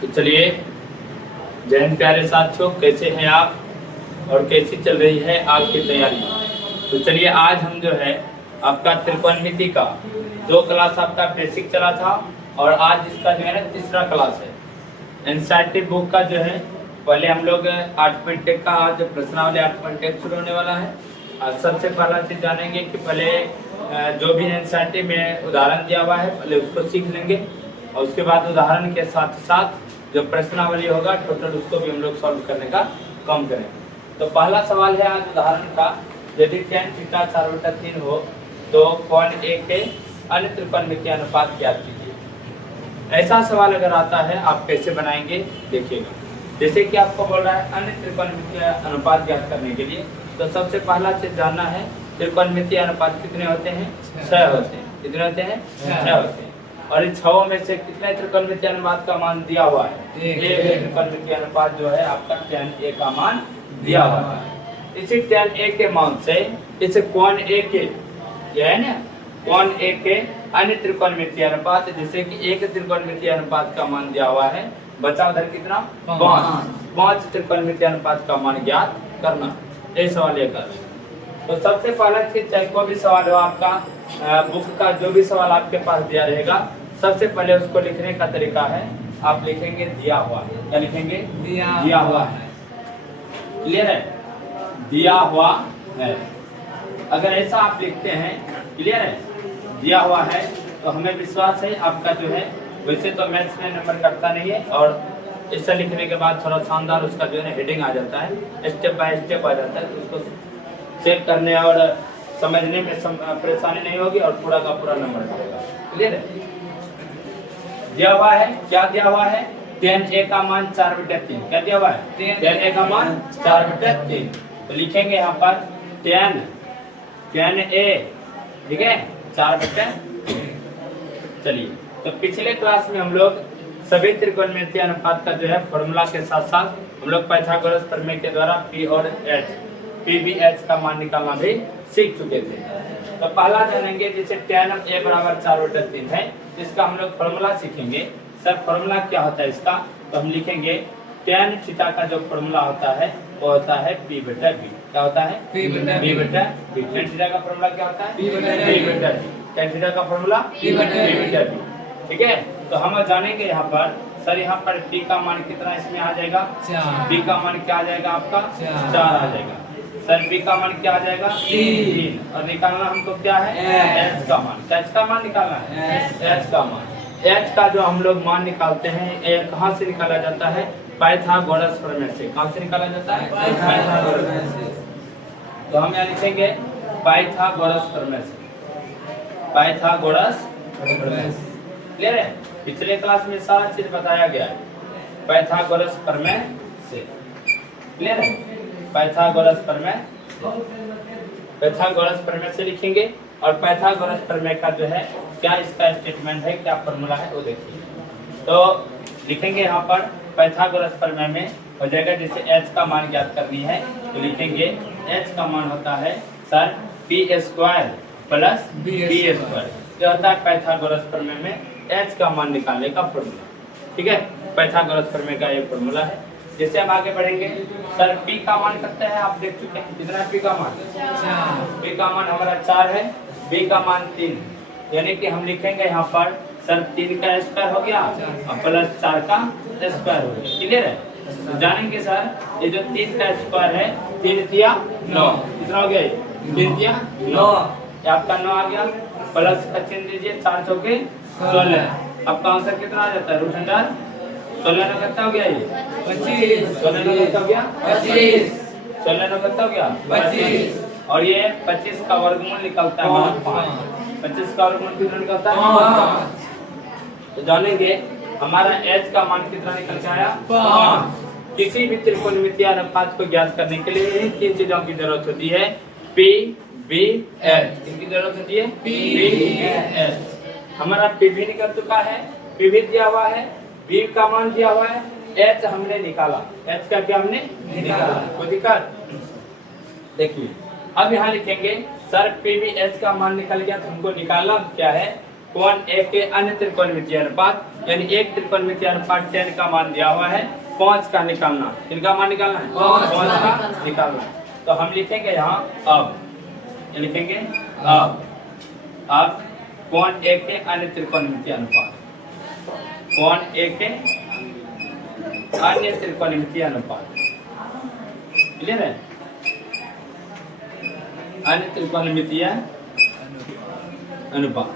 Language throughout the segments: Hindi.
तो चलिए, जय हिंद प्यारे साथियों, कैसे हैं आप और कैसी चल रही है आपकी तैयारी। तो चलिए, आज हम जो है आपका त्रिकोणमिति का 2 क्लास आपका बेसिक चला था और आज इसका जो है ना तीसरा क्लास है। एनसीईआरटी बुक का जो है पहले हम लोग 8.1 का आज प्रश्नावली 8.1 शुरू होने वाला है। सबसे पहला चीज जानेंगे कि पहले जो भी एनसीईआरटी में उदाहरण दिया हुआ है पहले उसको सीख लेंगे और उसके बाद उदाहरण के साथ साथ जो प्रश्नावली होगा टोटल उसको भी हम लोग सॉल्व करने का काम करेंगे। तो पहला सवाल है आज उदाहरण का, यदि tan थीटा 4/3 हो तो कोण A के अन्य त्रिकोणमितीय अनुपात ज्ञात कीजिए। ऐसा सवाल अगर आता है आप कैसे बनाएंगे देखिएगा। जैसे कि आपको बोल रहा है अन्य त्रिकोणमितीय अनुपात ज्ञात करने के लिए, तो सबसे पहला चीज जानना है त्रिकोणमितीय अनुपात कितने होते हैं? 6 होते हैं। कितने होते हैं? 6 होते हैं। और इन 6 में से कितने त्रिकोणमितीय अनुपात का मान दिया हुआ है? एक त्रिकोणमितीय अनुपात जो है आपका tan A का मान दिया हुआ है। इसी tan A के मान से इस कोण A के यह है ना कोण A के अन्य त्रिकोणमितीय अनुपात, जैसे कि एक त्रिकोणमितीय अनुपात का मान दिया हुआ है, बचा उधर कितना? 5 त्रिकोणमितीय अनुपात का मान ज्ञात करना। ये सवाल ये कर। तो सबसे पहला चीज, चाहे कोई भी सवाल हो आपका, बुक का जो भी सवाल आपके पास दिया रहेगा, सबसे पहले उसको लिखने का तरीका है आप लिखेंगे दिया हुआ है। क्या लिखेंगे? दिया हुआ है। क्लियर है? दिया हुआ है। अगर ऐसा आप लिखते हैं, क्लियर है, दिया हुआ है, तो हमें विश्वास है आपका जो है, वैसे तो मैथ्स में नंबर कटता नहीं है और ऐसा लिखने के बाद थोड़ा शानदार उसका जो है ना हेडिंग आ जाता है, स्टेप बाय स्टेप आ जाता है, तो उसको चेक करने और समझने में परेशानी नहीं होगी और पूरा का पूरा नंबर मिलेगा। क्लियर है? दिया हुआ है, क्या दिया हुआ है? tan A का मान 4/3। क्या दिया हुआ है? tan A का मान 4/3। तो लिखेंगे यहाँ पर tan A, ठीक है, 4/3। चलिए, तो पिछले क्लास में हम लोग सभी त्रिकोणमितीय अनुपात का जो है फॉर्मूला के साथ साथ हम लोग पाइथागोरस प्रमेय के द्वारा P और H का मान निकालना भी सीख चुके थे। तो पहला जानेंगे, जैसे tan A बराबर 4/3 है, इसका हम लोग फॉर्मूला सीखेंगे। सर फॉर्मूला क्या होता है इसका? तो हम लिखेंगे tan थीटा का जो फॉर्मूला होता है वो होता है P/B। क्या होता है? P/B। tan थीटा का फॉर्मूला क्या होता है? P/B। tan थीटा का फॉर्मूला P/B। ठीक है, तो हम जानेंगे यहाँ पर, सर यहाँ पर P का मान कितना इसमें आ जाएगा? 4। P का मान क्या आ जाएगा आपका? 4 आ जाएगा। सर B का मान क्या आ जाएगा? 3। और निकालना हमको क्या है? H का मान। H का मान निकालना है, H का मान। H का जो हम लोग मान निकालते हैं, कहाँ से निकाला जाता है? पाइथागोरस प्रमेय से। कहाँ से निकाला जाता है? पाइथागोरस प्रमेय से। तो हम यहाँ लिखेंगे पाइथागोरस प्रमेय से। पाइथागोरस प्रमेय से। क्लियर है? पिछले क्लास में सारा चीज बताया गया है पाइथागोरस प्रमेय से। क्लियर है? पाइथागोरस प्रमेय, पाइथागोरस प्रमेय से लिखेंगे। और पाइथागोरस प्रमेय का जो है क्या इसका स्टेटमेंट है, क्या फॉर्मूला है वो देखिए। तो लिखेंगे यहाँ पर पाइथागोरस प्रमेय में हो जाएगा, जैसे h का मान ज्ञात करनी है तो लिखेंगे h का मान होता है सर p² प्लस b²। जो होता है पाइथागोरस प्रमेय में h का मान निकालने का फॉर्मूला। ठीक है, पाइथागोरस प्रमेय का ये फॉर्मूला है। जैसे हम आगे बढ़ेंगे, सर p का मान कितना है आप देख चुके हैं। कितना p का मान? 4। p का मान हमारा 4 है, b का मान 3, यानी कि हम लिखेंगे यहाँ पर सर 3 का स्क्वायर हो गया और प्लस 4 का स्क्वायर हो गया। क्लियर है? तो जानेंगे सर ये जो 3 का स्क्वायर है, 3 तिया 9, कितना हो गया? 3 तिया 9, आपका 9 आ गया, प्लस का चिन्ह दीजिए, 4 चौके 16। आपका आंसर कितना आ जाता है? √16। 16 9 कितना हो गया? ये 25। 16 9 कितना हो गया? 25। 16 9 कितना हो गया? 25। और ये 25 का वर्गमूल निकलता है 5। 25 का वर्गमूल कितना निकलता है? 5। तो जानेंगे हमारा h का मान कितना निकल के आया? 5। किसी भी त्रिकोणमितीय अनुपात को ज्ञात करने के लिए इन 3 चीजों की जरूरत होती है, P, B, H। इनकी जरूरत होती है P, B, H। हमारा P भी निकल चुका है, P भी दिया हुआ है, B का मान दिया हुआ है, H हमने निकाला। H का क्या हमने निकाला? कोई दिक्कत? देखिए अब यहाँ लिखेंगे सर PBH का मान निकल गया, तो हमको निकालना क्या है? कोण ए के अन्य त्रिकोणमितीय अनुपात, यानी एक त्रिकोणमितीय अनुपात tan का मान दिया हुआ है, 5 का निकालना। किनका मान निकालना है? 5 का निकालना है। तो हम लिखेंगे यहाँ अब, ये लिखेंगे अब कोण ए के अन्य त्रिकोणमितीय अनुपात, कोण ए के अन्य त्रिकोणमितीय अनुपात, क्लियर है? अन्य त्रिकोणमितीय अनुपात,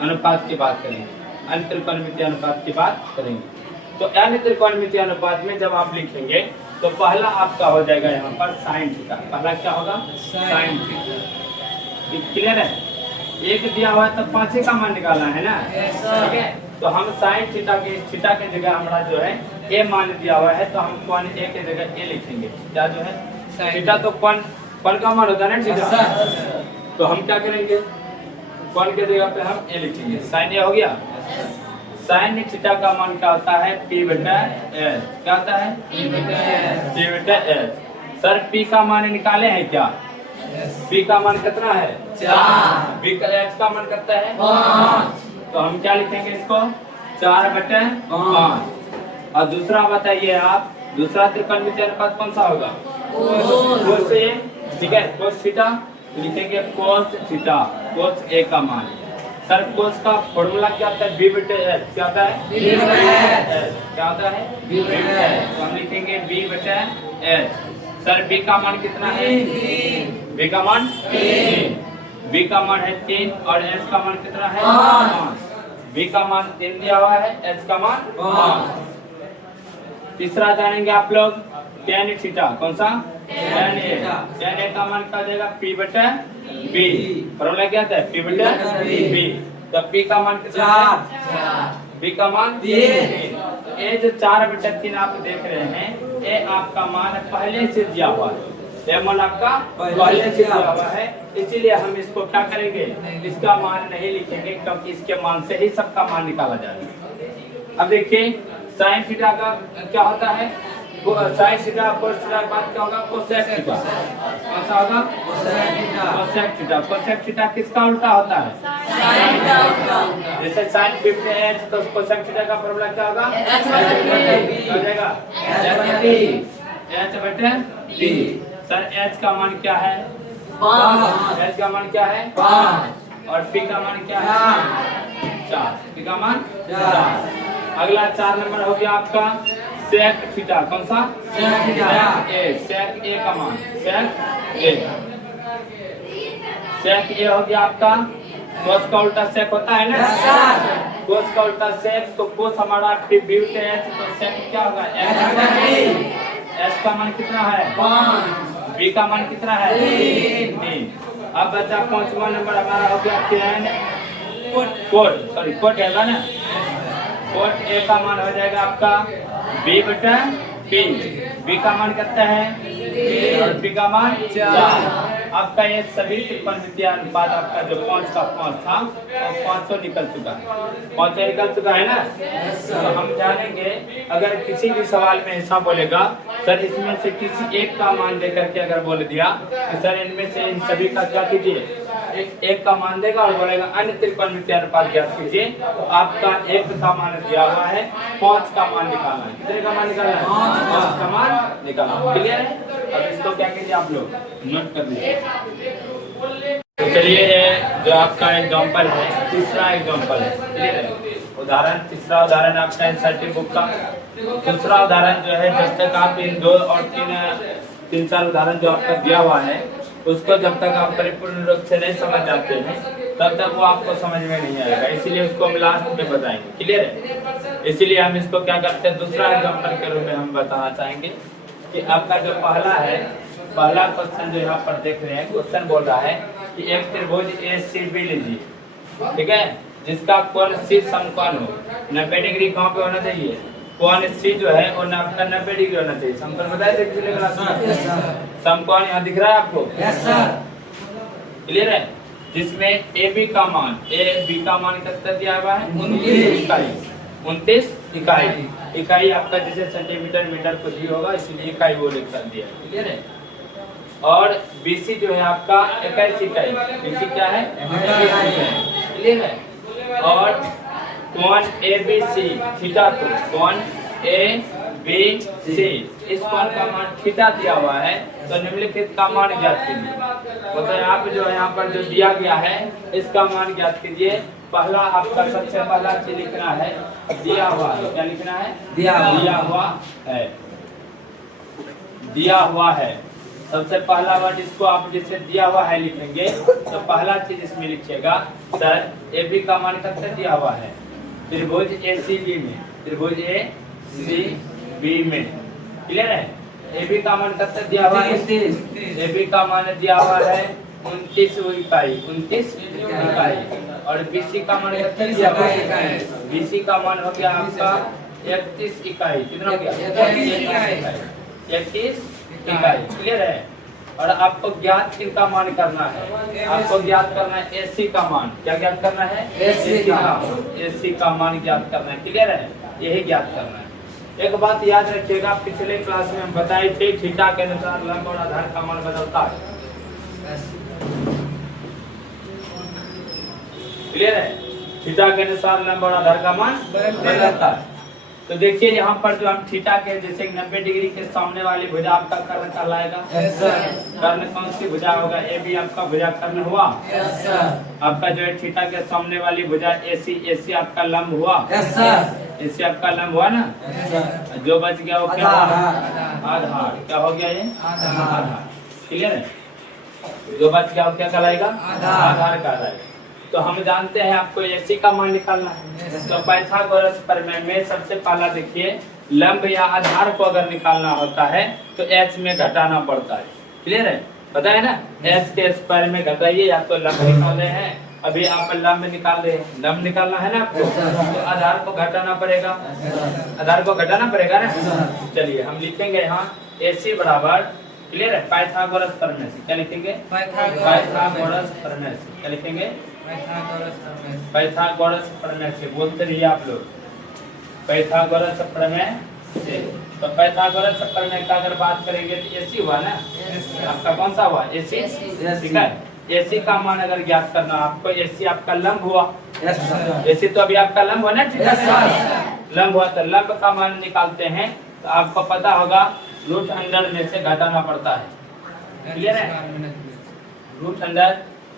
अनुपात की बात करेंगे, अन्य त्रिकोणमितीय अनुपात की बात करेंगे। तो अन्य त्रिकोणमितीय अनुपात में जब आप लिखेंगे तो पहला आपका हो जाएगा यहाँ पर साइन थीटा। पहला क्या होगा? Sine theta. क्लियर है? एक दिया हुआ है तो 5 का मान निकालना है ना, ठीक है? तो हम साइन थीटा के जगह हमारा जो है ए मान दिया हुआ है, तो हम कोण ए के जगह ए लिखेंगे। क्या जो है थीटा, तो कोण का मान होता है ना थीटा, तो हम क्या करेंगे? कोण के जगह पे हम ए लिखेंगे। साइन ए हो गया। साइन थीटा का मान क्या होता है? पी बटा एच। क्या होता है? पी बटा एच। सर पी का मान निकाले हैं क्या? पी का मान कितना है? 4। बी का एच का मान कितना है? 5। तो हम क्या लिखेंगे इसको? 4 बटे 5। और दूसरा बताइए आप, दूसरा त्रिकोणमितीय अनुपात कौन सा होगा? कोस ए, ठीक है? कोस थीटा लिखेंगे, कोस थीटा, कोस ए का मान। सर कोस का फॉर्मूला क्या होता है? बी बटे एच। क्या होता है? बी बटे एच। क्या होता है? बी बटे एच। तो हम लिखेंगे बी बटे एच। सर बी का मान कितना है? 3। बी का मान 3। बी का मान है 3 और एच का मान कितना है? 5। बी का मान 3 दिया हुआ है, एच का मान 5। तीसरा जानेंगे आप लोग tan थीटा। कौन सा? tan ए। tan ए का मान क्या देगा? p बटा b। फॉर्मूला क्या था? p बटा b। तो p का मान कितना है? b का मान 3। ये जो 4 बटा 3 आप देख रहे हैं, ये आपका मान पहले से दिया हुआ है, ये मान आपका पहले से दिया हुआ है, इसीलिए हम इसको क्या करेंगे? इसका मान नहीं लिखेंगे, क्योंकि इसके मान से ही सबका मान निकाला जाएगा। अब देखिए साइन थीटा का क्या होता है? साइन थीटा कोस थीटा के बाद क्या होगा? Cosec theta. कौन सा होगा? Cosec theta. कोसेक थीटा किसका उल्टा होता है? साइन का उल्टा। जैसे साइन 50 है तो कोसेक थीटा का फॉर्मूला क्या होगा? h हो जाएगा h बटे b। सर h का मान क्या है? 5। h का मान क्या है? 5। और p का मान क्या है? 4। p का मान 4। अगला 4 नंबर हो गया आपका सेक थीटा। कौन सा? Sec theta. सेक ए का मान, सेक ए। सेक ए हो गया आपका, कोस का उल्टा सेक होता है ना, कोस का उल्टा सेक, तो कोस हमारा बी बटे एच, तो सेक क्या होगा? एच का मान कितना है? 5। बी का मान कितना है? 3। अब बचा 5वां नंबर हमारा हो गया tan कोट है ना, कोट ए का मान हो जाएगा आपका b बटा p। b का मान कितना है? 3 और p का मान 4। आपका ये सभी त्रिकोणमितीय अनुपात आपका जो 5 का 5 था और 500 निकल चुका है, 500 निकल चुका है ना। तो हम जानेंगे, अगर किसी भी सवाल में ऐसा बोलेगा सर इसमें से किसी एक का मान देकर के अगर बोल दिया कि सर इनमें से इन सभी का क्या कीजिए, एक का मान देगा और बोलेगा अन्य त्रिकोणमितीय अनुपात ज्ञात कीजिए, तो आपका 1 का मान दिया हुआ है, 5 का मान निकालना है। कितने का मान निकालना है? 5 का मान निकालना। क्लियर है? अब इसको क्या कीजिए आप लोग नोट कर लीजिए। तो चलिए जो आपका एग्जाम्पल है, तीसरा एग्जाम्पल है, क्लियर है? उदाहरण, तीसरा उदाहरण आपका एनसीईआरटी बुक का। दूसरा उदाहरण जो है, जब तक आप इन 2 और 3-4 उदाहरण जो आपका दिया हुआ है उसको जब तक आप परिपूर्ण रूप से नहीं समझ जाते हैं तब तक वो आपको समझ में नहीं आएगा, इसीलिए उसको हम लास्ट में बताएंगे। क्लियर है? इसीलिए हम इसको क्या करते हैं, दूसरा एग्जाम्पल के रूप में हम बताना चाहेंगे कि आपका जो पहला है, पहला क्वेश्चन जो यहाँ पर देख रहे हैं, क्वेश्चन बोल रहा है कि एक त्रिभुज ACB लीजिए, ठीक है, जिसका कोण C समकोण हो। 90 डिग्री कहाँ पे होना चाहिए? कोण C जो है वो आपका 90 डिग्री होना चाहिए। समकोण बताए थे पिछले क्लास में? समकोण यहाँ दिख रहा है आपको? Yes sir. क्लियर है? जिसमें AB का मान, AB का मान कितना दिया हुआ है? 29 इकाई। 29 इकाई। इकाई आपका जैसे सेंटीमीटर मीटर कुछ भी होगा, इसीलिए इकाई वो लिख कर दिया। क्लियर है? और BC जो है आपका 21 इकाई। BC क्या है? 21 इकाई। क्लियर है? और कोण ABC थीटा 2, कोण ABC इस कोण का मान थीटा दिया हुआ है, तो निम्नलिखित का मान ज्ञात कीजिए। मतलब आप जो है यहाँ पर जो दिया गया है इसका मान ज्ञात कीजिए। पहला आपका सबसे पहला चीज लिखना है दिया हुआ है। क्या लिखना है? दिया हुआ है। दिया हुआ है सबसे पहला वर्ड, इसको आप जैसे दिया हुआ है लिखेंगे तो पहला चीज इसमें लिखिएगा सर AB का मान कितना दिया हुआ है? त्रिभुज ACB में, त्रिभुज ACB में। क्लियर है? AB का मान कितना दिया हुआ है? AB का मान दिया हुआ है 29 इकाई, 29 इकाई। और BC का मान कितना दिया हुआ है? BC का मान हो गया आपका 31 इकाई। कितना हो गया? 31 इकाई। क्लियर है? और आपको ज्ञात किसका मान करना है? आपको ज्ञात करना है AC का मान। क्या ज्ञात करना है? AC का मान ज्ञात करना है। क्लियर है? यही ज्ञात करना है। एक बात याद रखिएगा, पिछले क्लास में हम बताए थे थीटा के अनुसार लंब और आधार का मान बदलता है। क्लियर है? थीटा के अनुसार लंब और आधार का मान बदलता है। तो देखिए यहाँ पर जो हम थीटा के जैसे 90 डिग्री के सामने वाली भुजा आपका कर्ण कहलाएगा। कर्ण कौन सी भुजा होगा? AB आपका भुजा कर्ण हुआ। आपका जो है थीटा के सामने वाली भुजा AC आपका लंब हुआ। AC आपका लंब हुआ ना। जो बच गया वो क्या हुआ? आधार। क्या हो गया ये? आधार। क्लियर है? जो बच गया वो क्या कहलाएगा? आधार कहलाएगा। तो हम जानते हैं आपको AC का मान निकालना है। तो पाइथागोरस प्रमेय में सबसे पहला देखिए लंब या आधार को अगर निकालना होता है तो H में घटाना पड़ता है। क्लियर है? पता है ना? H के स्क्वायर में घटाइए, या तो लंब निकाले हैं, अभी आप लंब निकाल रहे हैं, लंब निकालना है ना आपको, तो आधार को घटाना पड़ेगा। आधार को घटाना पड़ेगा ना। चलिए हम लिखेंगे यहाँ AC बराबर, क्लियर है, पाइथागोरस प्रमेय से। क्या लिखेंगे? पाइथागोरस प्रमेय से। क्या लिखेंगे? पाइथागोरस प्रमेय से। बोलते रहिए आप लोग, पाइथागोरस प्रमेय से। तो पाइथागोरस प्रमेय का अगर बात करेंगे तो AC हुआ ना। आपका कौन सा हुआ? AC। ठीक है? AC का मान अगर ज्ञात करना आपको, AC आपका लंब हुआ। AC तो अभी आपका लंब हुआ ना। लंब हुआ तो लंब का मान निकालते हैं तो आपको पता होगा रूट अंडर में से घटाना पड़ता है। क्लियर है? रूट अंडर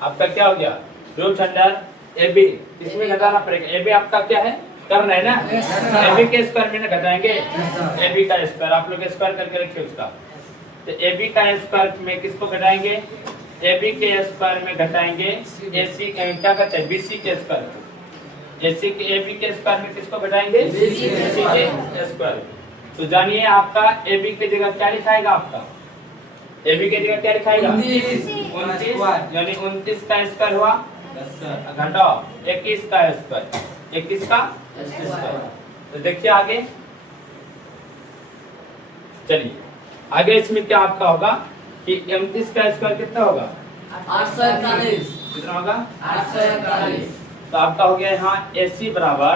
आपका क्या हो गया? रूट अंडर AB इसमें घटाना पड़ेगा। AB आपका क्या है? कर्ण है ना। AB के स्क्वायर में घटाएंगे AB का स्क्वायर। आप लोग स्क्वायर करके रखिए उसका। तो AB का स्क्वायर में किसको घटाएंगे? AB के स्क्वायर में घटाएंगे AC क्या कहते हैं? BC के स्क्वायर। AC के AB के स्क्वायर में किसको घटाएंगे? BC के स्क्वायर। तो जानिए आपका AB की जगह क्या लिखाएगा? आपका AB की जगह क्या लिखाएगा? 29 यानी 29 का स्क्वायर हुआ, घटाओ 21 का स्क्वायर, 21 का स्क्वायर। तो देखिए आगे, चलिए आगे इसमें क्या आपका होगा कि 29 का स्क्वायर कितना होगा? 841। कितना होगा? 841। तो आपका हो गया यहाँ AC बराबर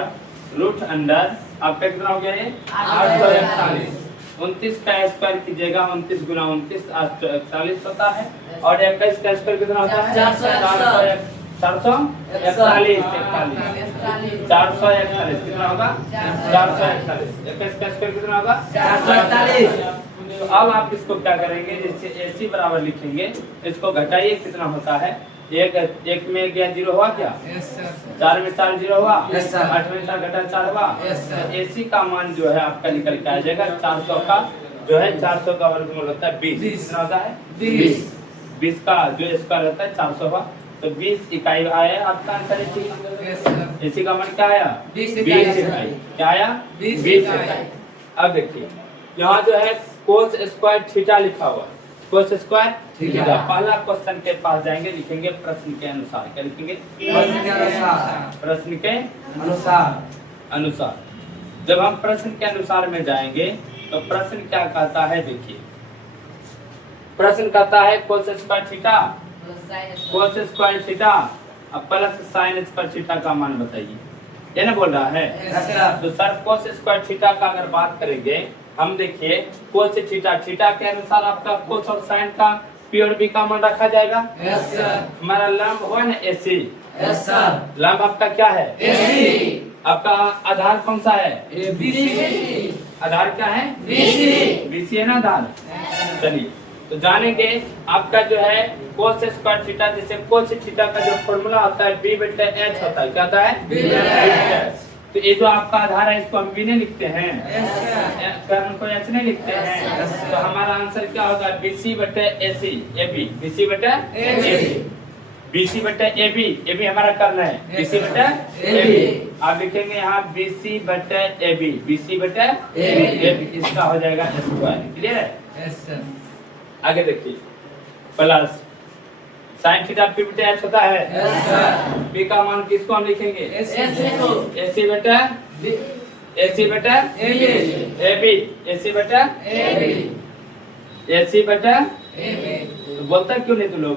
रूट अंडर आपका कितना हो गया ये? 841। 29 का स्क्वायर कीजिएगा, 29 गुना 29 841 होता है। और 21 का स्क्वायर कितना होता है? 441। 441 कितना होगा? 441। 21 का स्क्वायर कितना होगा? 441। तो अब आप इसको क्या करेंगे? जैसे AC बराबर लिखेंगे, इसको घटाइए, कितना होता है? एक में गया 0 हुआ क्या? 4 में 4 0 हुआ। 8 में 4 घटा 4 हुआ। तो AC का मान जो है आपका निकल के आ जाएगा 400 का जो है 400 का वर्गमूल होता है 20। कितना होता है? 20 का जो स्क्वायर होता है 400 का। तो 20 इकाई आया आपका आंसर AC का। AC का मान क्या आया? 20 इकाई। क्या आया? 20 इकाई। अब देखिए यहाँ जो है कोस स्क्वायर थीटा लिखा हुआ है। Cos square theta. पहला क्वेश्चन के पास जाएंगे, लिखेंगे प्रश्न के अनुसार। क्या लिखेंगे? प्रश्न के अनुसार। प्रश्न के अनुसार। अनुसार। जब हम प्रश्न के अनुसार में जाएंगे तो प्रश्न क्या कहता है? देखिए प्रश्न कहता है cos square theta, cos square theta plus sine square theta का मान बताइए। ये ना बोल रहा है। तो सर कोस स्क्वायर थीटा का अगर बात करेंगे हम, देखिए कोस थीटा, थीटा के अनुसार आपका कोस और साइन का पी और बी का मान रखा जाएगा। Yes sir. हमारा लंब हुआ ना AC, यस सर। लंब आपका क्या है? AC। आपका आधार कौन सा है? BC। आधार क्या है? BC। BC है ना आधार। चलिए तो जानेंगे आपका जो है कोस स्क्वायर थीटा, जैसे कोस थीटा का जो फॉर्मूला होता है B/H होता है। क्या होता है? B/H। तो ये जो आपका आधार है इसको हम B नहीं लिखते हैं, यस सर। कर्म को H नहीं लिखते हैं। Yes, sir. तो हमारा आंसर क्या होगा? BC/AC AB, BC/AB, BC/AB हमारा करना है। Yes, BC/AB आप लिखेंगे यहाँ BC/AB, BC/AB इसका हो जाएगा स्क्वायर। क्लियर है? Yes sir. आगे देखिए, प्लस साइन थीटा P/H होता है। Yes sir. B का मान किसको हम लिखेंगे? AC को AC/AB, AC/AB। तो बोलता क्यों नहीं तू लोग?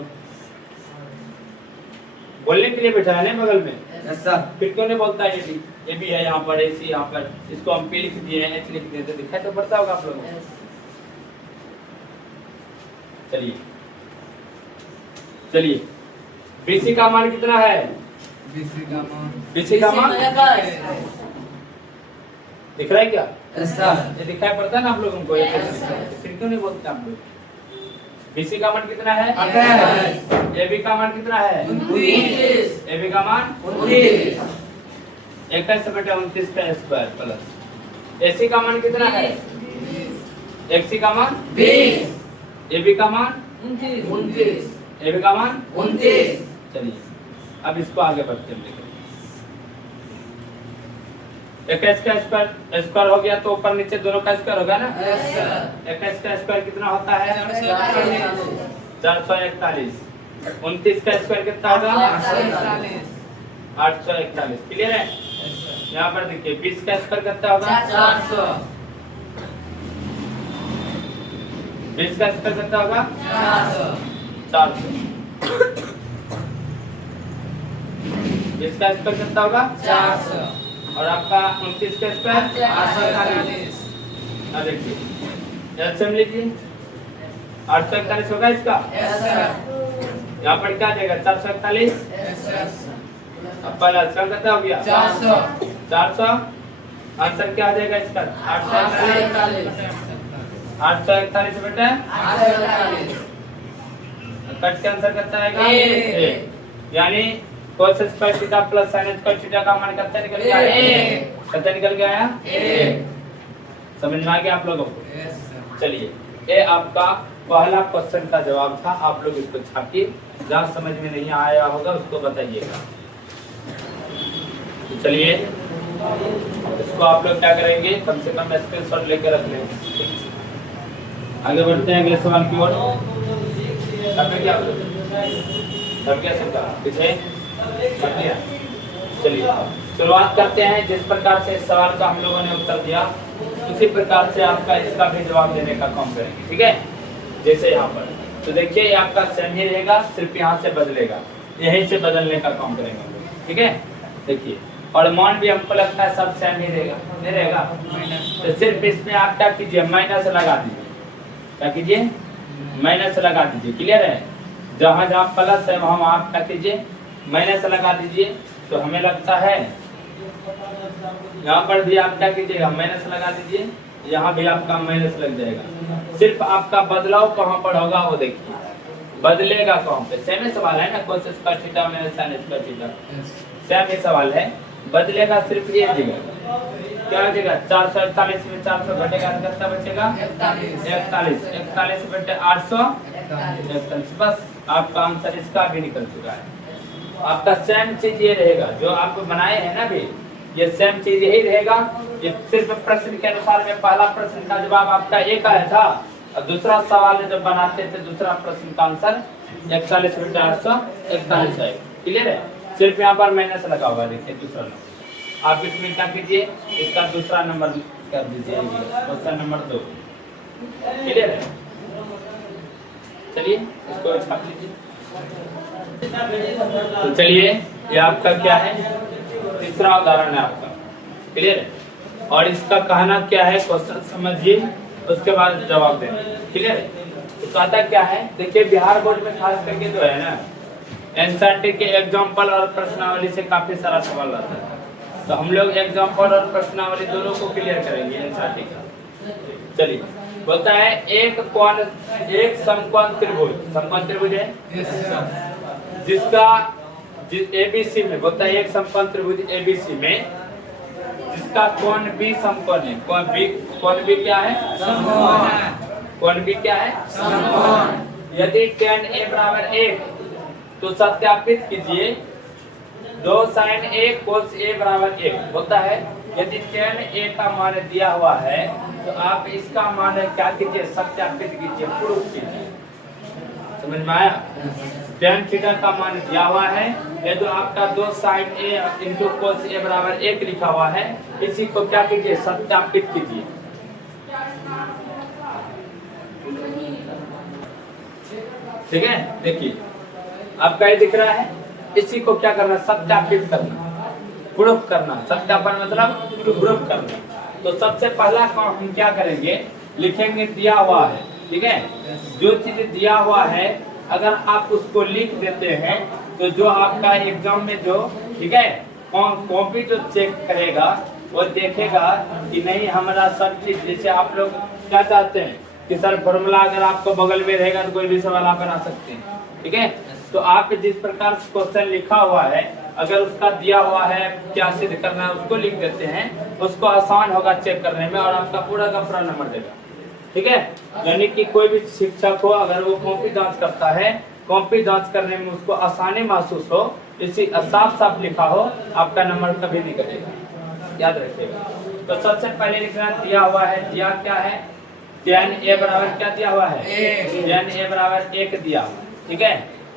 बोलने के लिए बैठा है ना बगल में, यस सर। फिर क्यों नहीं बोलता? ये भी है यहाँ पर, AC यहाँ पर, इसको हम P लिख दिए हैं, H लिख दिए, तो दिखाई तो पड़ता होगा आप लोगों को। चलिए BC का मान कितना है? BC का मान। BC का मान दिख रहा है क्या? Yes sir. ये दिखाई पड़ता है ना आप लोगों को? Yes, sir. फिर क्यों नहीं बोलते आप लोग? BC का मान कितना है? 28। AB का मान कितना है? 29। AB का मान 29। 21/29 का स्क्वायर प्लस AC का मान कितना है? XC का मान 20। AB का मान 29। AB का मान 29। चलिए अब इसको आगे बढ़ते हैं। 21 का स्क्वायर हो गया तो ऊपर नीचे दोनों का स्क्वायर होगा ना। Yes sir. 21 का स्क्वायर कितना होता है? 441। 29 का स्क्वायर कितना होगा? 841। क्लियर है? यहाँ पर देखिए 20 का स्क्वायर कितना होगा? 400। 20 का स्क्वायर कितना होगा? 400। 20 का स्क्वायर कितना होगा? 400। और आपका 29 का स्क्वायर? 841। देखिए एलसीएम लीजिए, 841 होगा इसका। Yes sir. यहाँ पर क्या आ जाएगा? 441। Yes sir. अब पहला एलसीएम कितना हो गया? 400। 400। आंसर क्या आ जाएगा इसका? 841। 841 बेटा 841। कट के आंसर कितना आएगा? एक। यानी cos square theta plus sin square theta का मान कितना निकल के आया? एक। कितना निकल के आया? एक। समझ में आ गया आप लोगों को? Yes sir. चलिए ये आपका पहला क्वेश्चन का जवाब था। आप लोग इसको छापिए, जहाँ समझ में नहीं आया होगा उसको बताइएगा। तो चलिए इसको आप लोग क्या करेंगे, कम से कम स्क्रीनशॉट लेकर रख लेंगे। आगे बढ़ते हैं अगले सवाल की ओर। क्या आप लोग सब क्या समझा? पीछे समझ लिया? चलिए शुरुआत करते हैं। जिस प्रकार से इस सवाल का हम लोगों ने उत्तर दिया उसी प्रकार से आपका इसका भी जवाब देने का काम करेंगे। ठीक है? जैसे यहाँ पर तो देखिए ये आपका सेम ही रहेगा, सिर्फ यहाँ से बदलेगा, यहीं से बदलने का काम करेंगे हम लोग। ठीक है? देखिए और मान भी हमको लगता है सब सेम ही रहेगा, नहीं रहेगा? तो सिर्फ इसमें आप क्या कीजिए, माइनस लगा दीजिए। क्या कीजिए? माइनस लगा दीजिए। क्लियर है? जहाँ जहाँ प्लस है वहाँ आप क्या कीजिए, माइनस लगा दीजिए। तो हमें लगता है यहाँ पर भी आप क्या कीजिएगा, माइनस लगा दीजिए, यहाँ भी आपका माइनस लग जाएगा। सिर्फ आपका बदलाव कहाँ पर होगा वो देखिए, बदलेगा कहाँ पे? सेम ही सवाल है ना, cos square theta minus sin square theta, same ही सवाल है। बदलेगा सिर्फ ये जगह, क्या हो जाएगा? 441 में 400 घटेगा तो कितना बचेगा? 41। 41 बटे 841। बस आपका आंसर इसका भी निकल चुका है। आपका सेम चीज ये रहेगा जो आप बनाए हैं ना, भी ये सेम चीज यही रहेगा। ये सिर्फ प्रश्न के अनुसार में पहला प्रश्न का जवाब आपका एक आया था और दूसरा सवाल जब बनाते थे दूसरा प्रश्न का आंसर 41 बटे 841 है। क्लियर है? सिर्फ यहाँ पर माइनस लगा हुआ है। देखिए दूसरा नंबर आप इसमें क्या कीजिए, इसका दूसरा नंबर कर दीजिए, क्वेश्चन नंबर 2। क्लियर है? चलिए इसको छाप लीजिए। तो चलिए ये आपका क्या है, तीसरा उदाहरण है आपका। क्लियर है? और इसका कहना क्या है, क्वेश्चन समझिए उसके बाद जवाब देना। क्लियर है? तो कहता क्या है, देखिए बिहार बोर्ड में खास करके जो है ना एनसीईआरटी के एग्जाम्पल और प्रश्नावली से काफी सारा सवाल आता है, तो हम लोग एग्जाम्पल और प्रश्नावली दोनों को क्लियर करेंगे एनसीईआरटी का। चलिए, बोलता है एक समकोण त्रिभुज, समकोण त्रिभुज है जिसका एबीसी में, बोलता है एक समकोण त्रिभुज एबीसी में जिसका कोण बी समकोण है। कोण बी क्या है? समकोण। कोण बी क्या है? समकोण। यदि tan a बराबर 1 तो सत्यापित कीजिए 2 sin a cos a बराबर 1। बोलता है यदि tan a का मान दिया हुआ है तो आप इसका मान क्या कीजिए? सत्यापित कीजिए, प्रूफ कीजिए। समझ में आया? tan थीटा का मान दिया हुआ है, ये तो आपका 2 sin a into cos a बराबर 1 लिखा हुआ है, इसी को क्या कीजिए? सत्यापित कीजिए। ठीक है, देखिए आपका ये दिख रहा है, इसी को क्या करना? सत्यापित करना, प्रूफ करना। सत्यापन मतलब प्रूफ करना। तो सबसे पहला काम हम क्या करेंगे? लिखेंगे दिया हुआ है। ठीक है, जो चीज दिया हुआ है अगर आप उसको लिख देते हैं तो जो आपका एग्जाम में जो, ठीक है, कॉपी जो चेक करेगा वो देखेगा कि नहीं हमारा सब चीज, जैसे आप लोग क्या चाहते हैं कि सर फॉर्मूला अगर आपको बगल में रहेगा तो कोई भी सवाल आप बना सकते हैं। ठीक है, तो आप जिस प्रकार से क्वेश्चन लिखा हुआ है अगर उसका दिया हुआ है क्या सिद्ध करना है उसको लिख देते हैं, उसको आसान होगा चेक करने में और आपका पूरा का पूरा नंबर देगा। ठीक है, यानी कि कोई भी शिक्षक हो अगर वो कॉपी जांच करता है, कॉपी जांच करने में उसको आसानी महसूस हो, इसी साफ साफ लिखा हो, आपका नंबर कभी नहीं कटेगा, याद रखिएगा। तो सबसे पहले लिखना दिया हुआ है, दिया क्या है? tan a बराबर क्या दिया हुआ है? tan a बराबर 1 दिया हुआ। ठीक है,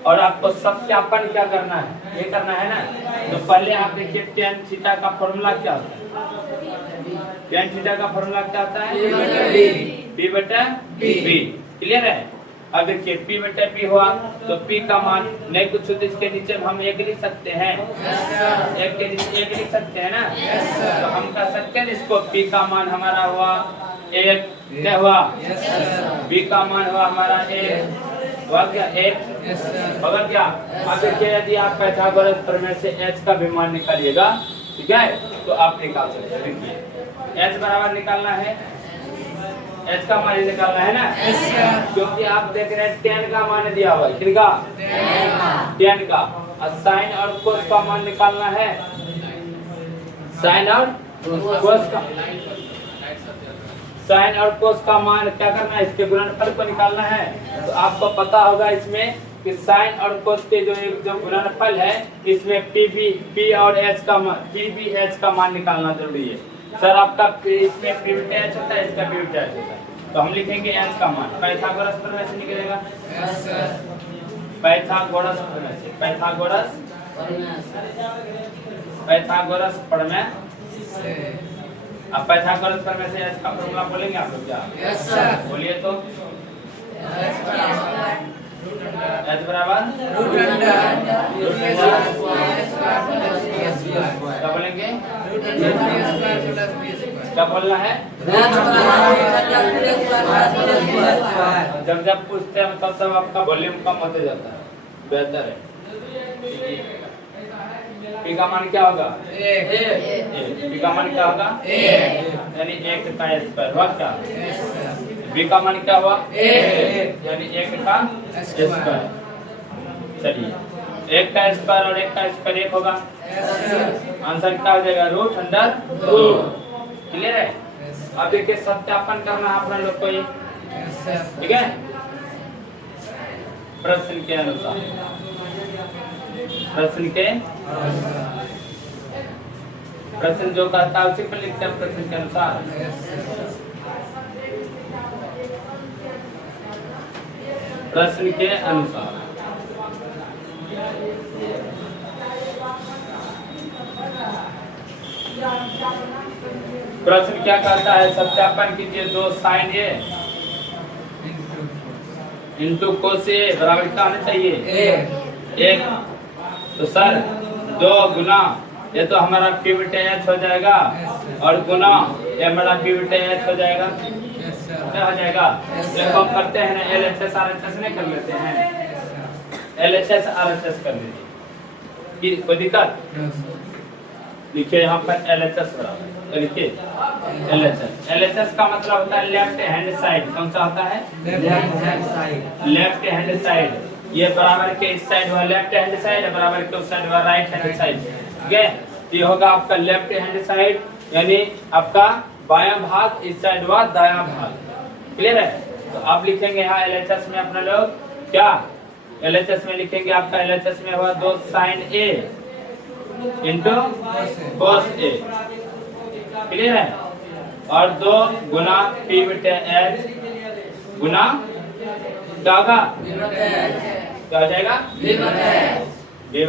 और आपको सत्यापन क्या करना है? ये करना है ना। तो पहले आप देखिए tan थीटा का फॉर्मूला क्या होता है? tan थीटा का फॉर्मूला क्या होता है? p बटा b। क्लियर है? अब देखिए p बटा b हुआ तो p का मान नहीं कुछ तो इसके नीचे हम 1 लिख सकते हैं। एक के नीचे 1 लिख सकते हैं ना। तो हम कह सकते हैं इसको p का मान हमारा हुआ 1, क्या हुआ? b का मान हुआ हमारा 1, हुआ क्या? 1 होगा क्या? अब देखिए यदि आप पाइथागोरस प्रमेय से h का भी मान निकालिएगा, ठीक है, तो आप निकाल सकते हैं। देखिए h बराबर निकालना है, h का मान निकालना है ना, क्योंकि आप देख रहे हैं tan का मान दिया हुआ है, किसका? tan का। और sin और cos का मान निकालना है, sin और cos का, sin और cos का मान क्या करना है? इसके गुणनफल को निकालना है। तो आपको पता होगा इसमें कि sin और cos के जो गुणनफल है इसमें p और h का मान, p h का मान निकालना जरूरी है। सर आपका इसमें p बटा h होता है, इसका p बटा h होता है, तो हम लिखेंगे h का मान पाइथागोरस प्रमेय से निकलेगा। पाइथागोरस प्रमेय से, पाइथागोरस प्रमेय। अब पाइथागोरस प्रमेय से h का फॉर्मूला बोलेंगे आप लोग क्या? बोलिए तो। h बराबर क्या बोलेंगे? क्या बोलना है? जब पूछते हैं तब सब आपका वॉल्यूम कम होते जाता है, बेहतर है। p का मान क्या होगा? p का मान क्या होगा? यानी 1 का स्क्वायर हुआ क्या? b का मान क्या हुआ? यानी 1 का स्क्वायर। चलिए 1 का स्क्वायर और 1 का स्क्वायर 1 होगा, आंसर क्या हो जाएगा? √√। क्लियर है? अब देखिए सत्यापन करना है अपना लोग को ये, ठीक है, प्रश्न के अनुसार। प्रश्न जो कहता है उसी पर लिखते हैं प्रश्न के अनुसार। प्रश्न के अनुसार प्रश्न क्या कहता है? सत्यापन कीजिए 2 sin a into cos a बराबर क्या होना चाहिए? 1। तो सर 2 गुना ये तो हमारा p बटे h हो जाएगा और गुना ये हमारा p बटे h हो जाएगा। क्या हो जाएगा? देखो हम करते हैं ना LHS RHS नहीं कर लेते हैं, LHS RHS कर लीजिए, कोई दिक्कत? लिखिए यहाँ पर LHS बराबर, लिखिए LHS का मतलब होता है लेफ्ट हैंड साइड। कौन सा होता है? Left hand side. ये बराबर के इस साइड हुआ लेफ्ट हैंड साइड, बराबर के उस साइड हुआ राइट हैंड साइड। ठीक है, ये होगा आपका लेफ्ट हैंड साइड, यानी आपका बायां भाग, इस साइड हुआ दायां भाग। क्लियर है? तो आप लिखेंगे यहाँ LHS में अपना लोग क्या, LHS में लिखेंगे आपका LHS में हुआ 2 sin A into cos A। Clear है? और 2 गुना P बटे H गुना क्या होगा? क्या हो जाएगा? B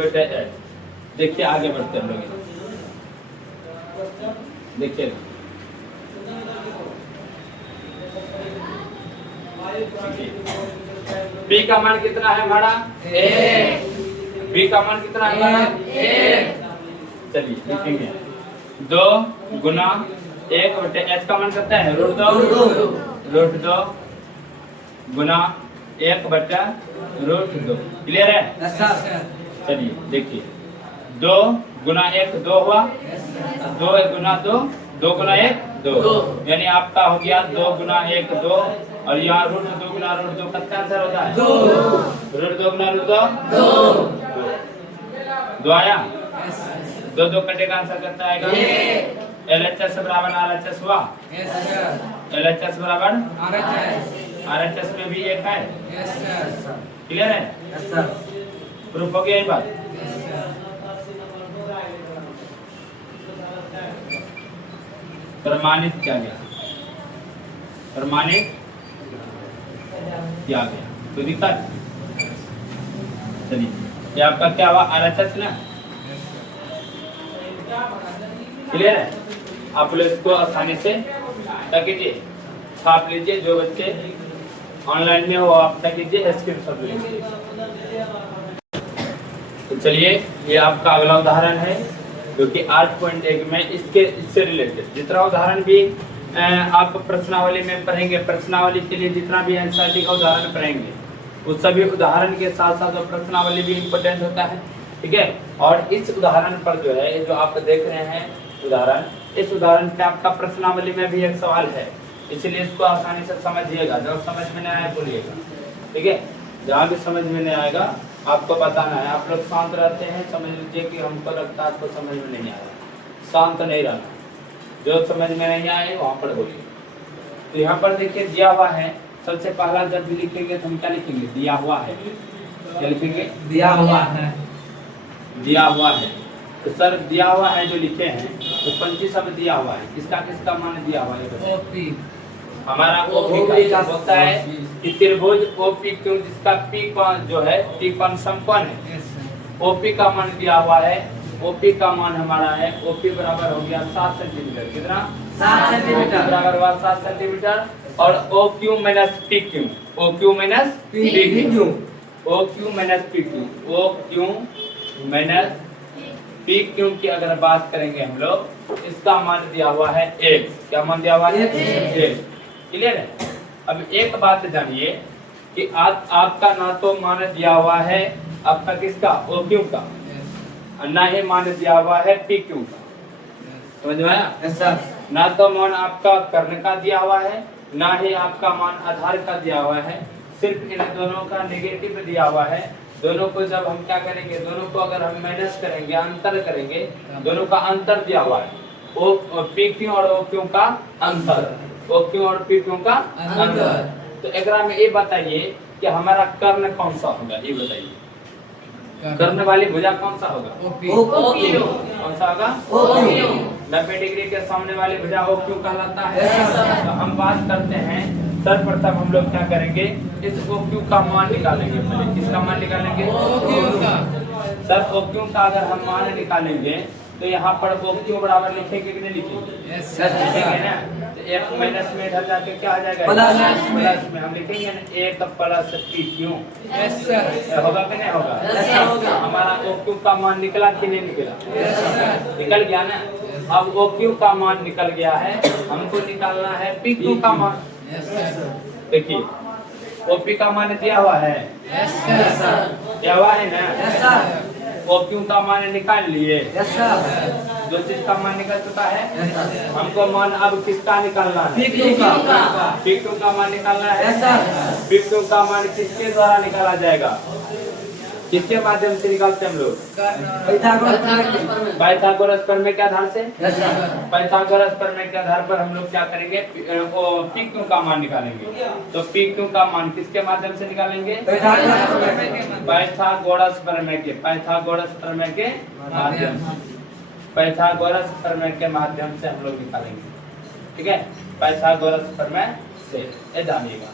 बटे H। देखिए आगे बढ़ते हम लोग, देखिए B का मान कितना है हमारा? B का मान कितना है हमारा? चलिए लिखेंगे 2 गुना 1 बटे H का मान कितना है? √2 गुना 1 बटा √2। क्लियर है? चलिए देखिए 2 गुना 1 2 हुआ, 2 गुना 2 2 गुना 1 2, यानी आपका हो गया 2 गुना 1 2, और यहाँ √2 गुना √2 कितना आंसर होता है? 2 गुना √2 2 आया, 2 कटे का आंसर कितना आएगा? LHS बराबर RHS हुआ, LHS बराबर RHS में भी 1 है। क्लियर है? प्रूफ हो गया ये बात? प्रमाणित किया गया, प्रमाणित किया गया। तो दिक्कत? चलिए ये आपका क्या हुआ? RHS ना। क्लियर है? आप लोग इसको आसानी से क्या कीजिए, छाप लीजिए। जो बच्चे ऑनलाइन में हो आप क्या कीजिए, स्क्रीनशॉट लीजिए। तो चलिए ये आपका अगला उदाहरण है जो कि 8.1 में इससे रिलेटेड जितना उदाहरण भी आप प्रश्नावली में पढ़ेंगे, प्रश्नावली के लिए जितना भी एनसीईआरटी का उदाहरण पढ़ेंगे उस सभी उदाहरण के साथ साथ प्रश्नावली भी इम्पोर्टेंट होता है। ठीक है, और इस उदाहरण पर जो है जो आप देख रहे हैं उदाहरण, इस उदाहरण पे आपका प्रश्नावली में भी एक सवाल है, इसलिए इसको आसानी से समझिएगा। जब समझ में नहीं आए बोलिएगा, ठीक है? जहाँ भी समझ में नहीं आएगा आपको बताना है। आप लोग शांत रहते हैं, समझ लीजिए कि हमको लगता है आपको समझ में नहीं आ रहा, शांत नहीं रहना। जो समझ में नहीं आए वहाँ पर बोलिए। तो यहाँ पर देखिए दिया हुआ है, सबसे पहला जब भी लिखेंगे तो हम क्या लिखेंगे? दिया हुआ है। क्या लिखेंगे? दिया हुआ है। दिया हुआ है। तो सर दिया हुआ है जो लिखे हैं तो पंची शब्द दिया हुआ है, किसका किसका मान दिया हुआ है? ओपी। हमारा ओपी का होता है कि त्रिभुज ओपी क्यों, जिसका पी जो है पी कौन समकोण है, ओपी का मान दिया हुआ है। ओपी का मान हमारा है, ओपी बराबर हो गया 7 सेंटीमीटर। कितना? 7 सेंटीमीटर बराबर हुआ 7 सेंटीमीटर। और O Q minus P Q, O Q minus P Q, O Q minus P Q, O Q minus P Q की अगर बात करेंगे हम लोग, इसका मान दिया हुआ है 1। क्या मान दिया हुआ है? 1। क्लियर है? अब एक बात जानिए कि आपका ना तो मान दिया हुआ है आपका किसका? ओ क्यू का, और ना ही मान दिया हुआ है पी क्यू का। समझ में आया? Yes sir. ना तो मान आपका कर्ण का दिया हुआ है, ना ही आपका मान आधार का दिया हुआ है, सिर्फ इन दोनों का नेगेटिव दिया हुआ है। दोनों को जब हम क्या करेंगे, दोनों को अगर हम माइनस करेंगे, अंतर करेंगे, दोनों का अंतर दिया हुआ है, ओ पी क्यू और ओ क्यू का अंतर, ओ क्यू और पी क्यू का अंतर। तो एकरा में ये बताइए कि हमारा कर्ण कौन सा होगा, ये बताइए। कर्ण वाली भुजा कौन सा होगा? ओपी। कौन सा होगा? ओक्यू। 90 डिग्री के सामने वाली भुजा ओ क्यू कहलाता है। Yes, sir। तो हम बात करते हैं, सर्वप्रथम हम लोग क्या करेंगे, इस ओ क्यू का मान निकालेंगे। पहले किसका मान निकालेंगे? सर ओ क्यू का अगर हम मान निकालेंगे तो यहाँ पर ओ क्यू बराबर लिखेंगे कि नहीं लिखेंगे? यस लिखेंगे ना। तो एक माइनस में इधर जाके क्या आ जाएगा? प्लस में हम लिखेंगे ना 1 plus P Q. Yes sir. होगा कि नहीं होगा? यस सर होगा। हमारा ओ क्यू का मान निकला कि नहीं निकला? Yes sir. निकल गया ना। अब ओ क्यू का मान निकल गया है, हमको निकालना है पी क्यू का मान। Yes, sir. देखिए ओपी का मान दिया हुआ है, Yes, sir. दिया हुआ है ना, Yes, sir. ओक्यू का मान निकाल लिए, Yes, sir. जो चीज का मान निकल चुका है, Yes, sir. हमको मान अब किसका निकालना है, PQ का. PQ का मान निकालना है। Yes, sir. PQ का मान किसके द्वारा निकाला जाएगा, किसके माध्यम से निकालते हैं हम लोग, पाइथागोरस प्रमेय के आधार से। Yes, sir. पाइथागोरस प्रमेय के आधार पर हम लोग क्या करेंगे, PQ का मान निकालेंगे। तो PQ का मान किसके माध्यम से निकालेंगे, पाइथागोरस प्रमेय के, पाइथागोरस प्रमेय के माध्यम से, पाइथागोरस प्रमेय के माध्यम से हम लोग निकालेंगे। ठीक है, पाइथागोरस प्रमेय से, ये जानिएगा।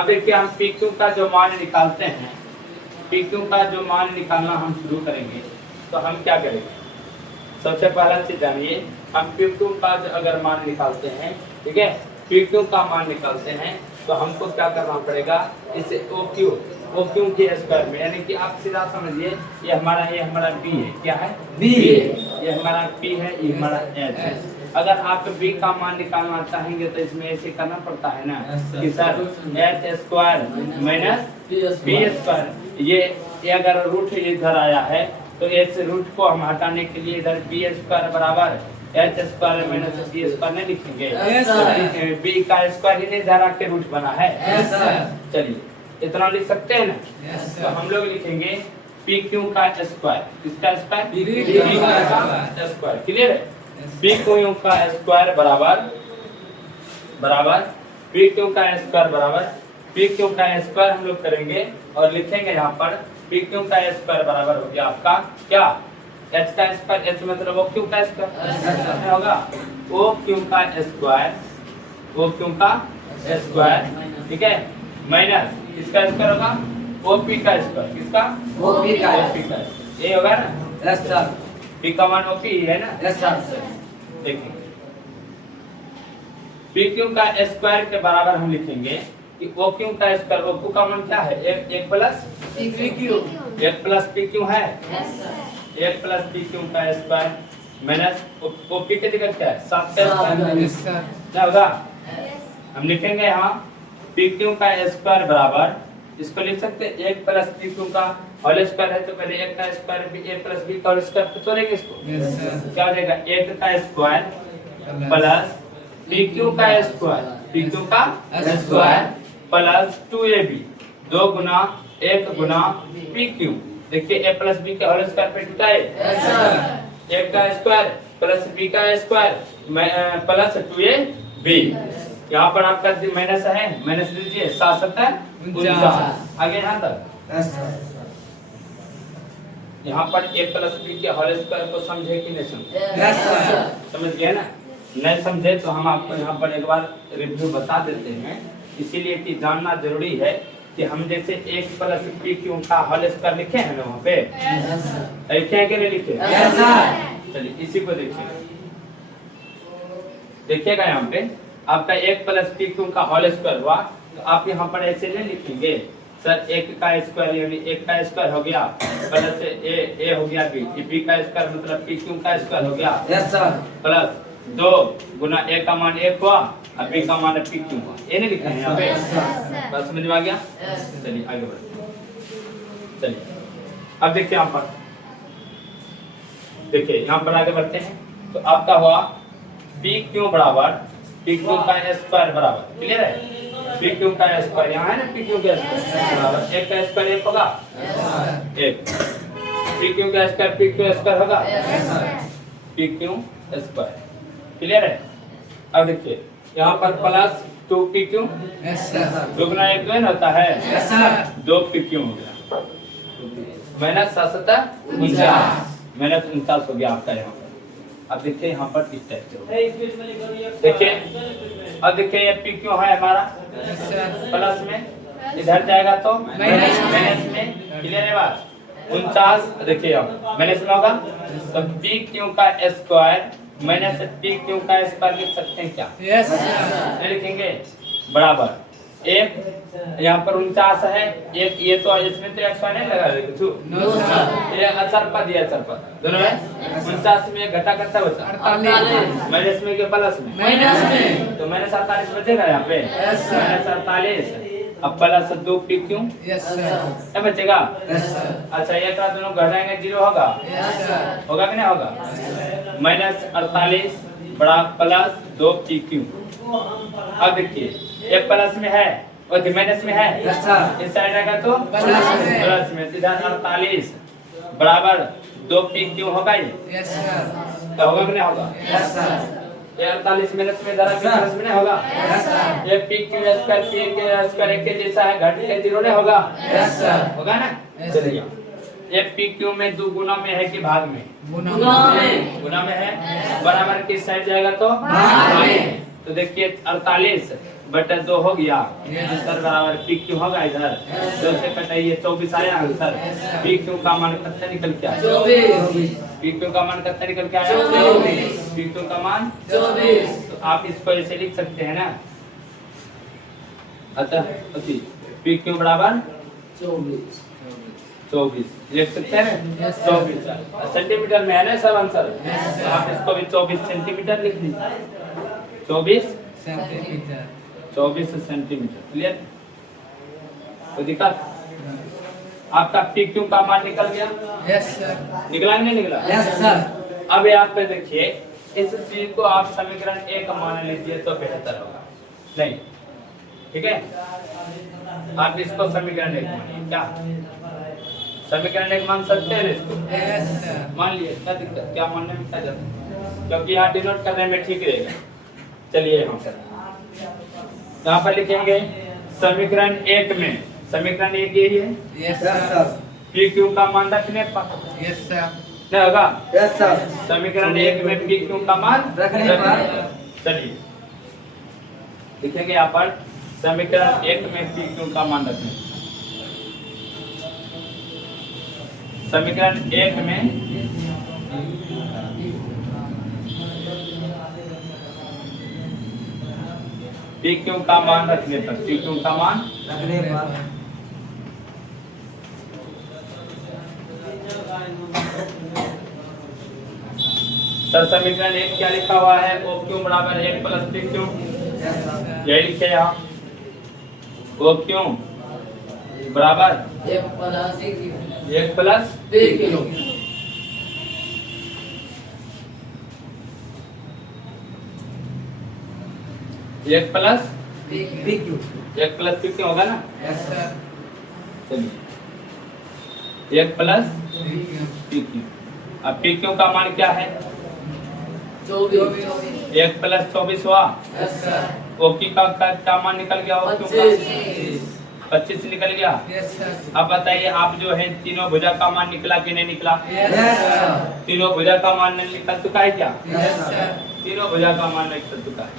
अब देखिए हम PQ का जो मान निकालते हैं, PQ का जो मान निकालना हम शुरू करेंगे तो हम क्या करेंगे, सबसे पहला चीज जानिए, हम PQ का जो अगर मान निकालते हैं, ठीक है, PQ का मान निकालते हैं तो हमको क्या करना पड़ेगा, इसे OQ के स्क्वायर में, यानी कि आप सीधा समझिए ये हमारा B है, क्या है B, ये हमारा P है, ये हमारा H है। अगर आप B का मान निकालना चाहेंगे तो इसमें ऐसे करना पड़ता है ना कि sir H square minus B square, ये अगर रूट इधर आया है तो इस रूट को हम हटाने के लिए इधर B स्क्वायर बराबर H square minus B square नहीं लिखेंगे, B का स्क्वायर ही नहीं धरा के रूट बना है। चलिए इतना लिख सकते हैं ना, तो हम लोग लिखेंगे PQ का स्क्वायर, किसका स्क्वायर, PQ का स्क्वायर, क्लियर है, PQ का स्क्वायर बराबर PQ का स्क्वायर बराबर PQ का स्क्वायर हम लोग करेंगे और लिखेंगे यहाँ पर PQ का स्क्वायर बराबर हो गया आपका क्या, H का स्क्वायर, H मतलब OQ का स्क्वायर होगा, OQ का स्क्वायर, ठीक है, माइनस किसका स्क्वायर होगा, OP का स्क्वायर, किसका, OP का स्क्वायर, ये होगा ना। Yes, sir. P का मान OP है ना। Yes, sir. देखिए PQ का स्क्वायर के बराबर हम लिखेंगे कि OQ का स्क्वायर, OQ का मान क्या है, एक प्लस PQ है, एक प्लस PQ का स्क्वायर माइनस OP की जगह क्या है, 7 का स्क्वायर, क्या होगा, हम लिखेंगे यहाँ PQ का स्क्वायर बराबर, इसको लिख सकते हैं 1 प्लस PQ का होल स्क्वायर है तो पहले 1 का स्क्वायर भी A प्लस B का होल स्क्वायर तो तोड़ेंगे इसको, क्या हो जाएगा, 1 का स्क्वायर प्लस PQ का स्क्वायर प्लस 2AB, 2 गुना 1 गुना PQ, देखिए A प्लस B का होल स्क्वायर पे टूटा है, 1 का स्क्वायर प्लस B का स्क्वायर प्लस 2AB, यहाँ पर आपका माइनस है, माइनस लीजिए, 7 49, आगे यहाँ तक, यहाँ पर A प्लस B के होल स्क्वायर को समझे कि नहीं समझे, समझ गए ना, नहीं समझे तो हम आपको यहाँ पर एक बार रिव्यू बता देते हैं, इसीलिए कि जानना जरूरी है कि हम जैसे 1 प्लस PQ का होल स्क्वायर लिखे हैं ना वहाँ पे, लिखे हैं कि नहीं लिखे, चलिए इसी को देखिएगा यहाँ पे आपका 1 प्लस PQ का होल स्क्वायर हुआ, तो आप यहाँ पर ऐसे नहीं लिखेंगे सर 1 का स्क्वायर, यानी 1 का स्क्वायर हो गया प्लस A हो गया B का स्क्वायर मतलब PQ का स्क्वायर हो गया, प्लस 2 गुना A का मान 1 हुआ और B का मान PQ हुआ, ये नहीं लिखा है यहाँ पे, बस समझ में आ गया। चलिए आगे बढ़ते, चलिए अब देखिए यहाँ पर, देखिए यहाँ पर आगे बढ़ते हैं, तो आपका हुआ PQ बराबर PQ का स्क्वायर बराबर, क्लियर है, PQ का स्क्वायर यहाँ है ना, PQ का स्क्वायर बराबर 1 का स्क्वायर 1 होगा, 1 PQ का स्क्वायर PQ स्क्वायर होगा, PQ स्क्वायर, क्लियर है। अब देखिए यहाँ पर प्लस 2PQ, 2 गुना 1 2 होता है, 2PQ हो गया, माइनस 7 49, माइनस 49 हो गया आपका यहाँ पर। अब देखिए यहाँ पर इस टाइप से देखिए, अब देखिए ये PQ है हमारा प्लस में, इधर जाएगा तो माइनस में, क्लियर है बात, 49 देखिए अब माइनस में होगा तो PQ का स्क्वायर माइनस PQ का स्क्वायर लिख सकते हैं क्या, नहीं लिखेंगे, बराबर एक यहाँ पर 49 है, एक ये तो इसमें तो 100 नहीं लगा कुछ नो सर। ये अचरपद ये अचरपद दोनों है। 49 में घटा कितना बचा? 48 माइनस में के प्लस में? माइनस में। तो मैंने 47 बचेगा यहाँ पे। Yes, sir. मैंने 47 अब प्लस 2 पी क्यों यस सर। क्या बचेगा? Yes sir. अच्छा ये का दोनों घटाएंगे 0 होगा, यस सर। होगा कि नहीं होगा? माइनस 48 बड़ा प्लस 2 पी क्यू। अब देखिए एक प्लस में है और माइनस में है। Yes sir. इस साइड आएगा तो प्लस में। इधर 48 बराबर 2 पी क्यू होगा ये, यस सर। तो होगा कि नहीं होगा? Yes sir. ये 48 माइनस में इधर प्लस में नहीं होगा। Yes sir. ये पी क्यू स्क्वायर पी के स्क्वायर एक के जैसा है, घट के 0 नहीं होगा। Yes sir. होगा ना? Yes. चलिए ये पी क्यू में 2 गुना में है कि भाग में? गुना में। गुना में है। बराबर किस साइड जाएगा तो? भाग में। तो देखिए 48 बटा 2 हो गया। Yes. सर बराबर पी क्यू होगा इधर। 2 से कटाइए 24 आया answer. Yes, sir. P Q का मान कितना निकल के आया? 24। पी क्यू का मान कितना निकल के आया? 24। पी क्यू का मान 24। तो आप इसको ऐसे लिख सकते हैं ना। अतः पी क्यू बराबर 24 लिख सकते हैं ना। Yes, sir. 24 सेंटीमीटर में है ना सब आंसर। Yes, sir. आप इसको भी 24 सेंटीमीटर लिख लीजिए। 24 सेंटीमीटर। 24 सेंटीमीटर। क्लियर? कोई दिक्कत? आपका पी क्यू का मान निकल गया? Yes sir. निकला कि नहीं निकला? Yes sir. अब यहाँ पे देखिए इस चीज को आप समीकरण 1 मान लीजिए तो बेहतर होगा। नहीं ठीक है, आप इसको समीकरण 1 मानिए। क्या समीकरण 1 मान सकते हैं इसको? Yes sir. मान लिए क्या दिक्कत, क्या मानने में क्या जाता है? क्योंकि यहाँ डिनोट करने में ठीक रहेगा। चलिए हम यहाँ पर लिखेंगे समीकरण 1 में, समीकरण 1 यही है। Yes sir. पी क्यू का मान रखने पर यस सर। नहीं होगा। Yes sir. समीकरण 1 में पी क्यू का मान रखने पर। चलिए लिखेंगे यहाँ पर समीकरण 1 में पी क्यू का मान रखने। समीकरण 1 में पी क्यू का मान रखने पर, पी क्यू का मान रखने पर। सर समीकरण 1 क्या लिखा हुआ है? ओ क्यू बराबर 1 प्लस पी क्यू। यही लिखे आप। ओ क्यू बराबर 1 plus P Q. 1 plus P Q. 1 plus P Q होगा ना। Yes sir. चलिए 1 plus P Q. P Q. अब पी क्यू का मान क्या है? 24। 1 प्लस 24 हुआ। Yes sir. ओ क्यू का क्या मान निकल गया? ओ क्यू का 25 निकल गया। Yes sir. अब बताइए आप जो है तीनों भुजा का मान निकला कि नहीं निकला? Yes sir. तीनों भुजा का मान नहीं निकल चुका है क्या? Yes sir. तीनों भुजा का मान निकल चुका है।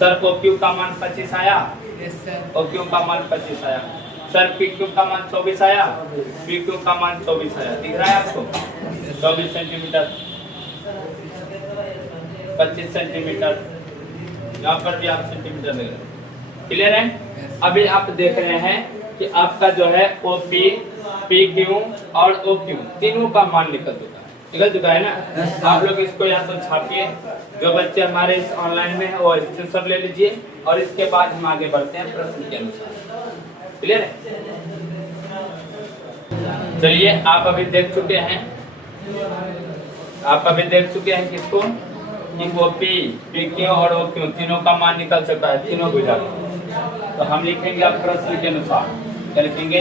सर ओ क्यू का मान 25 आया, यस सर। ओ क्यू का मान 25 आया। सर पी क्यू का मान 24 आया, पी क्यू का मान 24 आया। दिख रहा है आपको? 24 सेंटीमीटर, 25 सेंटीमीटर, यहाँ पर भी आप सेंटीमीटर लग रहे हैं। क्लियर है? अभी आप देख रहे हैं कि आपका जो है ओ पी, पी क्यू और ओ क्यू तीनों का मान निकल चुका है ना। आप लोग इसको यहाँ तो छापिए। जो बच्चे हमारे इस ऑनलाइन में है वो स्क्रीनशॉट ले लीजिए और इसके बाद हम आगे बढ़ते हैं प्रश्न के अनुसार। क्लियर है? चलिए आप अभी देख चुके हैं, किसको कि ओ पी, पी क्यू और ओ क्यू तीनों का मान निकल चुका है, तीनों भुजा का। तो हम लिखेंगे आप प्रश्न के अनुसार। क्या लिखेंगे?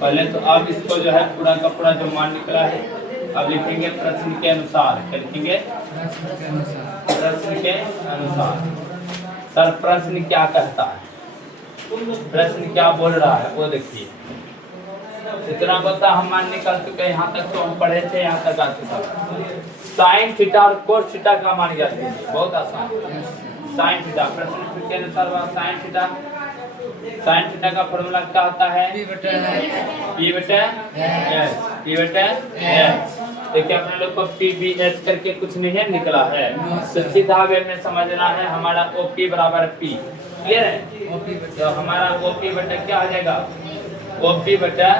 पहले तो आप इसको जो है पूरा का पूरा जो मान निकला है अब लिखेंगे प्रश्न के अनुसार। क्या लिखेंगे? प्रश्न के अनुसार। सर प्रश्न क्या कहता है, प्रश्न क्या बोल रहा है वो देखिए। इतना बता हम मान निकल चुके हैं, यहाँ तक तो हम पढ़े थे, यहाँ तक आ चुका। साइन थीटा और कोस थीटा का मान ज्ञात कीजिए, बहुत आसान। साइन थीटा प्रश्न के अनुसार साइन थीटा, साइन थीटा का फॉर्मूला क्या होता है? P बटा H। देखिए अपने लोग को PBH करके कुछ नहीं निकला है, तो सीधा वे में समझना है हमारा OP बराबर P। क्लियर है? ओपी तो बटा हमारा ओपी बटा क्या हो जाएगा? ओपी बटा,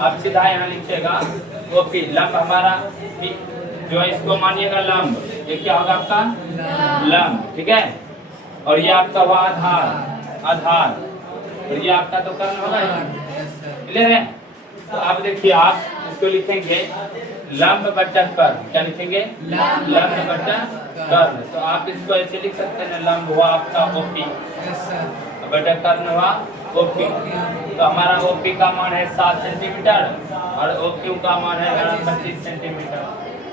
आप सीधा यहाँ लिखिएगा ओपी, लंब हमारा जो है इसको मानिएगा लंब, ये क्या होगा आपका? लंब, ठीक है। और ये आपका हुआ आधार, आधार, और ये आपका तो कर्ण होगा ही, क्लियर है? तो अब देखिए आप इसको लिखेंगे लंब बटा कर्ण, क्या लिखेंगे? लंब बटा कर्ण। तो आप इसको ऐसे लिख सकते हैं, लंब हुआ आपका ओपी बटा कर्ण हुआ ओपी। तो हमारा ओपी का मान है 7 सेंटीमीटर और ओक्यू का मान है 25 सेंटीमीटर।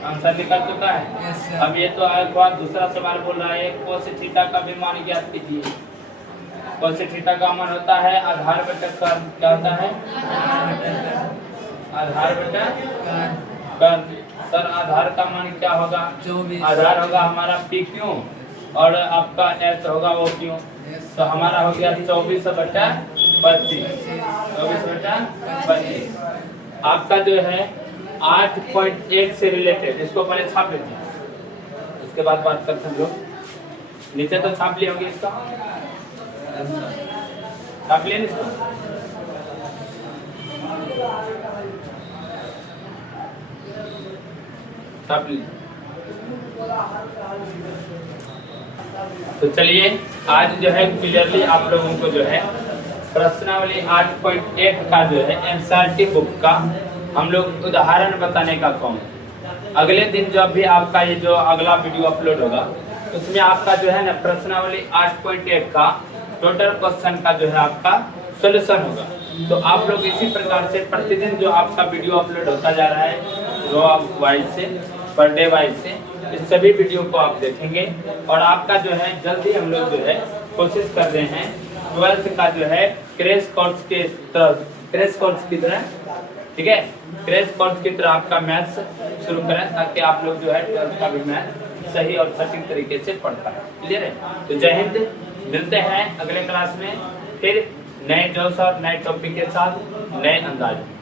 आंसर निकल चुका है। अब ये तो एक बार दूसरा सवाल बोल रहा है कोस थीटा का भी मान ज्ञात कीजिए। कोस थीटा का मान होता है आधार बटा कर्ण, क्या होता है? आधार बटा कर्ण। सर आधार का मान क्या होगा? 24। आधार होगा हमारा पी क्यू और आपका एच होगा ओ क्यू। तो हमारा हो गया 24 बटा 25, 24 बटा 25। आपका जो है 8.8 से रिलेटेड, इसको पहले छाप लीजिए, उसके बाद बात करते हैं लोग। नीचे तो छाप लिए होंगे, इसका छाप लिए इसको। छाप लीजिए। तो चलिए आज जो है क्लियरली आप लोगों को जो है प्रश्नावली 8.8 का जो है एनसीईआरटी बुक का हम लोग उदाहरण बताने का काम। अगले दिन जब भी आपका ये जो अगला वीडियो अपलोड होगा उसमें आपका जो है ना प्रश्नावली 8.8 का टोटल क्वेश्चन का जो है आपका सॉल्यूशन होगा। तो आप लोग इसी प्रकार से प्रतिदिन जो आपका वीडियो अपलोड होता जा रहा है रो वाइज से, पर डे वाइज से, इस सभी वीडियो को आप देखेंगे। और आपका जो है जल्दी हम लोग जो है कोशिश कर रहे हैं 12th का जो है क्रैश कोर्स के तरफ, क्रैश कोर्स की तरह, ठीक है, क्रैश कोर्स की तरह आपका मैथ्स शुरू करें ताकि आप लोग जो है 12th का भी मैथ सही और सटीक तरीके से पढ़ पाए। क्लियर है? तो जय हिंद, मिलते हैं अगले क्लास में फिर नए जोश और नए टॉपिक के साथ, नए अंदाज में।